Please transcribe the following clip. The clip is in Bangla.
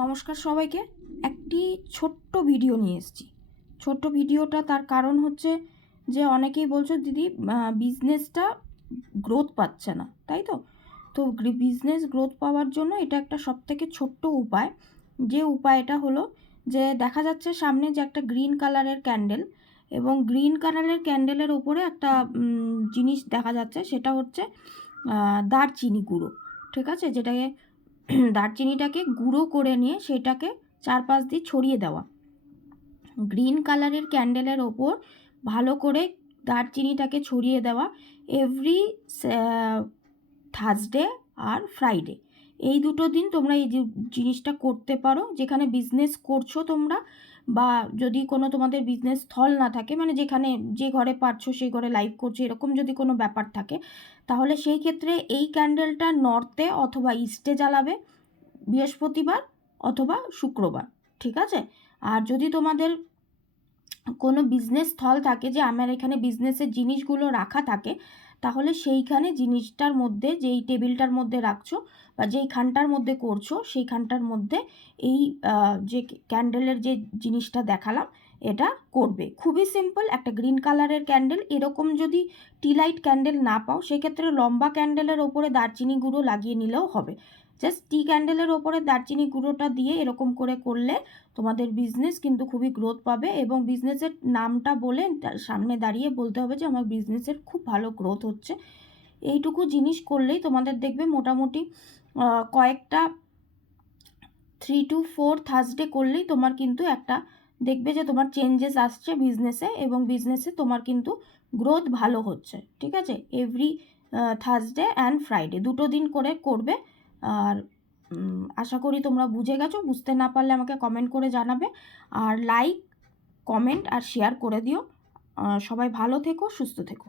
নমস্কার সবাইকে। একটি ছোট্ট ভিডিও নিয়ে এসেছি। ছোট্ট ভিডিওটা তার কারণ হচ্ছে যে অনেকেই বলছো দিদি বিজনেসটা গ্রোথ পাচ্ছে না, তাই তো? তো বিজনেস গ্রোথ পাওয়ার জন্য এটা একটা সবথেকে ছোট্ট উপায়। যে উপায়টা হলো যে দেখা যাচ্ছে সামনে যে একটা গ্রিন কালারের ক্যান্ডেল, এবং গ্রিন কালারের ক্যান্ডেলের ওপরে একটা জিনিস দেখা যাচ্ছে, সেটা হচ্ছে দারচিনি গুঁড়ো। ঠিক আছে, যেটাকে দারচিনিটাকে গুঁড়ো করে নিয়ে সেটাকে চারপাশ দিয়ে ছড়িয়ে দেওয়া। গ্রিন কালারের ক্যান্ডেলের ওপর ভালো করে দারচিনিটাকে ছড়িয়ে দেওয়া এভরি থার্সডে আর ফ্রাইডে। এই দুটো দিন তোমরা এই জিনিসটা করতে পারো। যেখানে বিজনেস করছো তোমরা, বা যদি কোনো তোমাদের বিজনেস স্থল না থাকে, মানে যেখানে যে ঘরে পারছো সেই ঘরে লাইভ করছো, এরকম যদি কোনো ব্যাপার থাকে, তাহলে সেই ক্ষেত্রে এই ক্যান্ডেলটা নর্থে অথবা ইস্টে জ্বালাবে, বৃহস্পতিবার অথবা শুক্রবার। ঠিক আছে? আর যদি তোমাদের কোনো বিজনেস স্থল থাকে, যে আমার এখানে বিজনেসের জিনিসগুলো রাখা থাকে, তাহলে সেইখানে জিনিসটার মধ্যে, যেই টেবিলটার মধ্যে রাখছো বা যেই খানটার মধ্যে করছো, সেই খানটার মধ্যে এই যে ক্যান্ডেলের যে জিনিসটা দেখালাম এটা করবে। খুবই সিম্পল, একটা গ্রিন কালারের ক্যান্ডেল। এরকম যদি টি লাইট ক্যান্ডেল না পাও, সেক্ষেত্রে লম্বা ক্যান্ডেলের ওপরে দারচিনি গুঁড়ো লাগিয়ে নিলেও হবে। জাস্ট টি ক্যান্ডেলের ওপরে দারচিনি গুঁড়োটা দিয়ে এরকম করে করলে তোমাদের বিজনেস কিন্তু খুবই গ্রোথ পাবে। এবং বিজনেসের নামটা বলে সামনে দাঁড়িয়ে বলতে হবে যে আমার বিজনেসের খুব ভালো গ্রোথ হচ্ছে। এইটুকু জিনিস করলেই তোমাদের দেখবে মোটামুটি কয়েকটা 3 to 4 থার্সডে করলেই তোমার কিন্তু একটা দেখবে যে তোমার চেঞ্জেস আসছে বিজনেসে, এবং বিজনেসে তোমার কিন্তু গ্রোথ ভালো হচ্ছে। ঠিক আছে? এভরি থার্সডে অ্যান্ড ফ্রাইডে দুটো দিন করে করবে। আর আশা করি তোমরা বুঝে গেছো। বুঝতে না পারলে আমাকে কমেন্ট করে জানাবে, আর লাইক, কমেন্ট আর শেয়ার করে দিও। সবাই ভালো থেকো, সুস্থ থেকো।